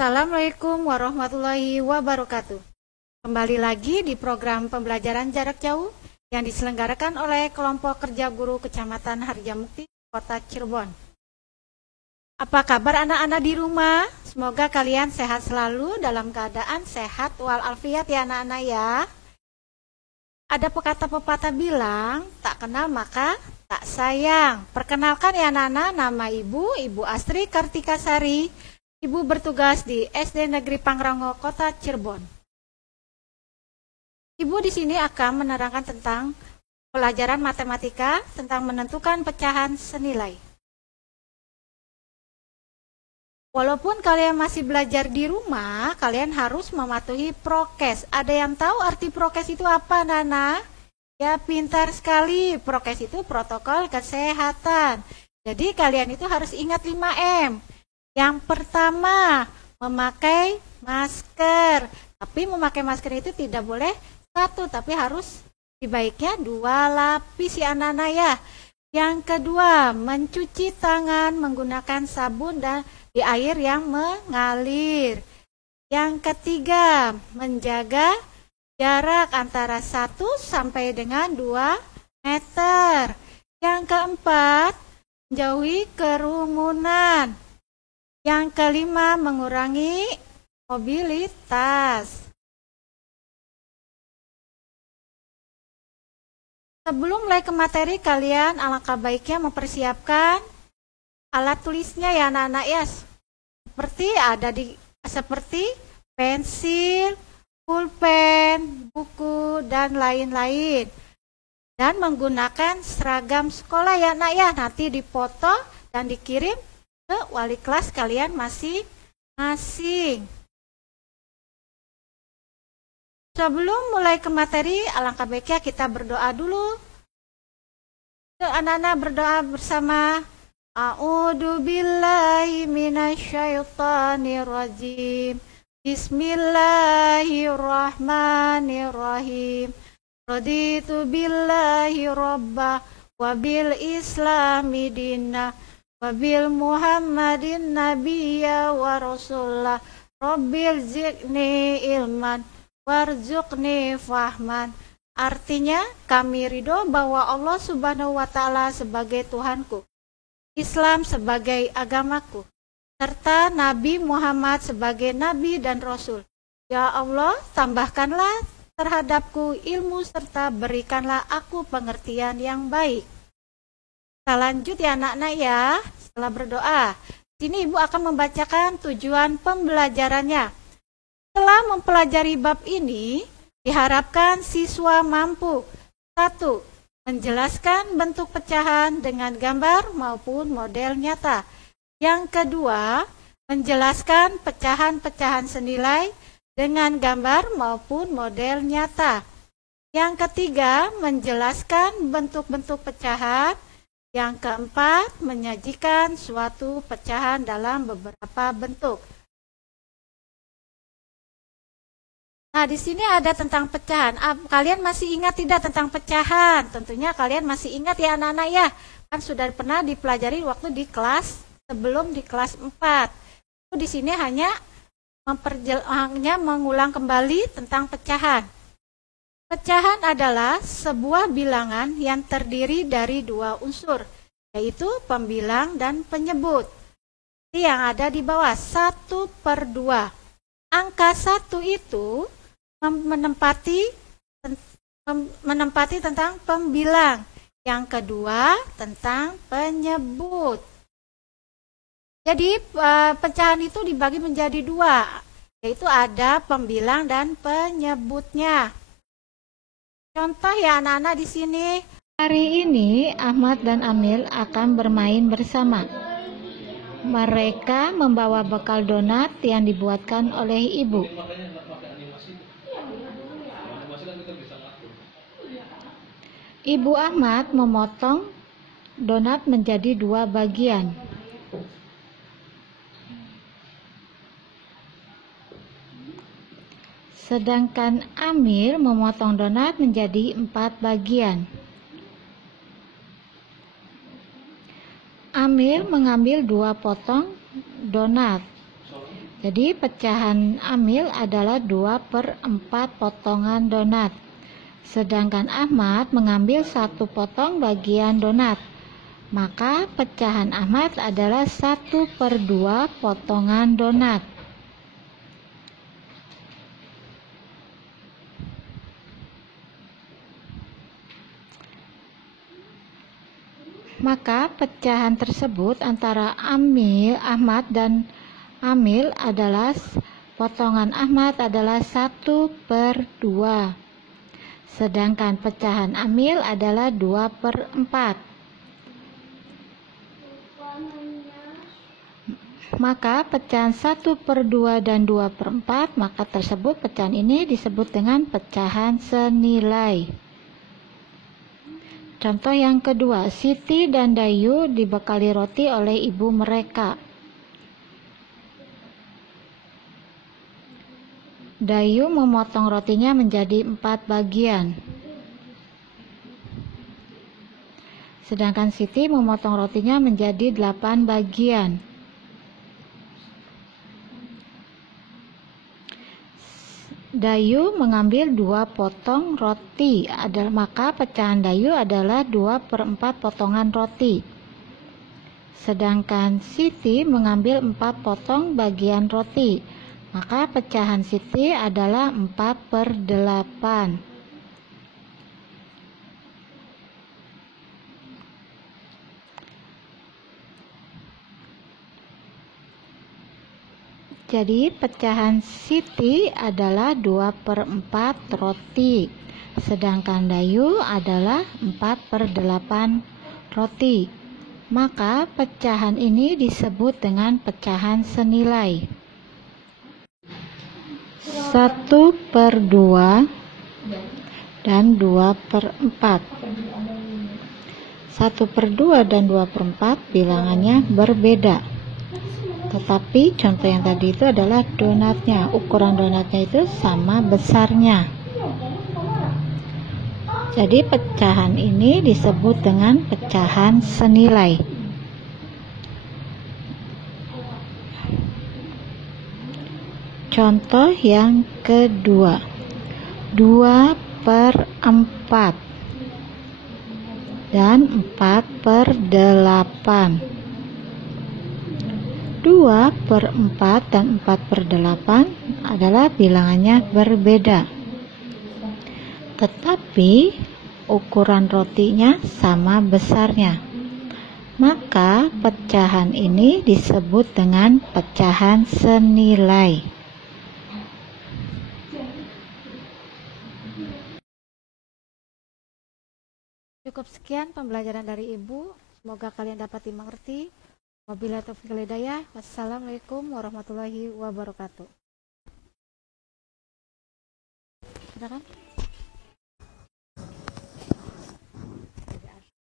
Assalamualaikum warahmatullahi wabarakatuh. Kembali lagi di program pembelajaran jarak jauh yang diselenggarakan oleh kelompok kerja guru Kecamatan Harjamukti, Kota Cirebon. Apa kabar anak-anak di rumah? Semoga kalian sehat selalu, dalam keadaan sehat walafiat ya anak-anak ya. Ada pepatah bilang, tak kenal maka tak sayang. Perkenalkan ya anak-anak, nama Ibu Astri Kartikasari. Ibu bertugas di SD Negeri Pangrango, Kota Cirebon. Ibu di sini akan menerangkan tentang pelajaran matematika, tentang menentukan pecahan senilai. Walaupun kalian masih belajar di rumah, kalian harus mematuhi prokes. Ada yang tahu arti prokes itu apa, Nana? Ya, pintar sekali. Prokes itu protokol kesehatan. Jadi kalian itu harus ingat 5M. Yang pertama, memakai masker. Tapi memakai masker itu tidak boleh satu, tapi harus sebaiknya 2 lapis ya anak-anak ya. Yang kedua, mencuci tangan menggunakan sabun dan di air yang mengalir. Yang ketiga, menjaga jarak antara 1 sampai dengan 2 meter. Yang keempat, menjauhi kerumunan. Yang kelima, mengurangi mobilitas. Sebelum mulai ke materi, kalian alangkah baiknya mempersiapkan alat tulisnya ya anak-anak ya. Seperti pensil, pulpen, buku, dan lain-lain. Dan menggunakan seragam sekolah ya anak ya. Nanti dipoto dan dikirim ke wali kelas kalian masing-masing. Sebelum mulai ke materi, alangkah baiknya kita berdoa dulu. Anak-anak berdoa bersama. A'udzu billahi minasyaitonir rajim. Bismillahirrahmanirrahim. Raditu billahi rabbah wa bil islami dinna. Wabil Muhammadin nabiyya wa rasulah. Rabbil zidni ilman warzuqni fahman. Artinya, kami ridho bahwa Allah Subhanahu wa Ta'ala sebagai Tuhanku, Islam sebagai agamaku, serta Nabi Muhammad sebagai Nabi dan Rasul. Ya Allah, tambahkanlah terhadapku ilmu serta berikanlah aku pengertian yang baik. Lanjut ya anak-anak ya, setelah berdoa. Sini Ibu akan membacakan tujuan pembelajarannya. Setelah mempelajari bab ini, diharapkan siswa mampu 1. Menjelaskan bentuk pecahan dengan gambar maupun model nyata. Yang kedua, menjelaskan pecahan-pecahan senilai dengan gambar maupun model nyata. Yang ketiga, menjelaskan bentuk-bentuk pecahan. Yang keempat, menyajikan suatu pecahan dalam beberapa bentuk. Nah, di sini ada tentang pecahan. Kalian masih ingat tidak tentang pecahan? Tentunya kalian masih ingat ya anak-anak ya. Kan sudah pernah dipelajari waktu di kelas sebelum di kelas 4. Itu di sini hanya mengulang kembali tentang pecahan. Pecahan adalah sebuah bilangan yang terdiri dari 2 unsur, yaitu pembilang dan penyebut. Yang ada di bawah 1/2. Angka 1 itu menempati tentang pembilang. Yang kedua tentang penyebut. Jadi pecahan itu dibagi menjadi 2, yaitu ada pembilang dan penyebutnya. Contoh ya anak-anak di sini. Hari ini Ahmad dan Amil akan bermain bersama. Mereka membawa bekal donat yang dibuatkan oleh ibu. Ibu Ahmad memotong donat menjadi 2 bagian. Sedangkan Amir memotong donat menjadi 4 bagian. Amir mengambil 2 potong donat. Jadi pecahan Amil adalah 2/4 potongan donat. Sedangkan Ahmad mengambil 1 potong bagian donat. Maka pecahan Ahmad adalah 1/2 potongan donat. Maka pecahan tersebut antara Ahmad dan Amil adalah potongan Ahmad adalah 1/2. Sedangkan pecahan Amil adalah 2/4. Maka pecahan 1/2 dan 2/4, maka tersebut pecahan ini disebut dengan pecahan senilai. Contoh yang kedua, Siti dan Dayu dibekali roti oleh ibu mereka. Dayu memotong rotinya menjadi 4 bagian. Sedangkan Siti memotong rotinya menjadi 8 bagian. Dayu mengambil 2 potong roti, maka pecahan Dayu adalah 2/4 potongan roti. Sedangkan Siti mengambil 4 potong bagian roti, maka pecahan Siti adalah 4/8. Jadi pecahan Siti adalah 2/4 roti, sedangkan Dayu adalah 4/8 roti. Maka pecahan ini disebut dengan pecahan senilai. 1/2 dan 2/4. 1/2 dan 2/4 bilangannya berbeda. Tetapi contoh yang tadi itu adalah donatnya, ukuran donatnya itu sama besarnya. Jadi pecahan ini disebut dengan pecahan senilai. Contoh yang kedua, 2/4 dan 4/8. 2/4 dan 4/8 adalah bilangannya berbeda, tetapi ukuran rotinya sama besarnya. Maka pecahan ini disebut dengan pecahan senilai. Cukup sekian pembelajaran dari Ibu. Semoga kalian dapat dimengerti. Wabillahi taufiq wal hidayah. Wassalamualaikum warahmatullahi wabarakatuh. Silakan.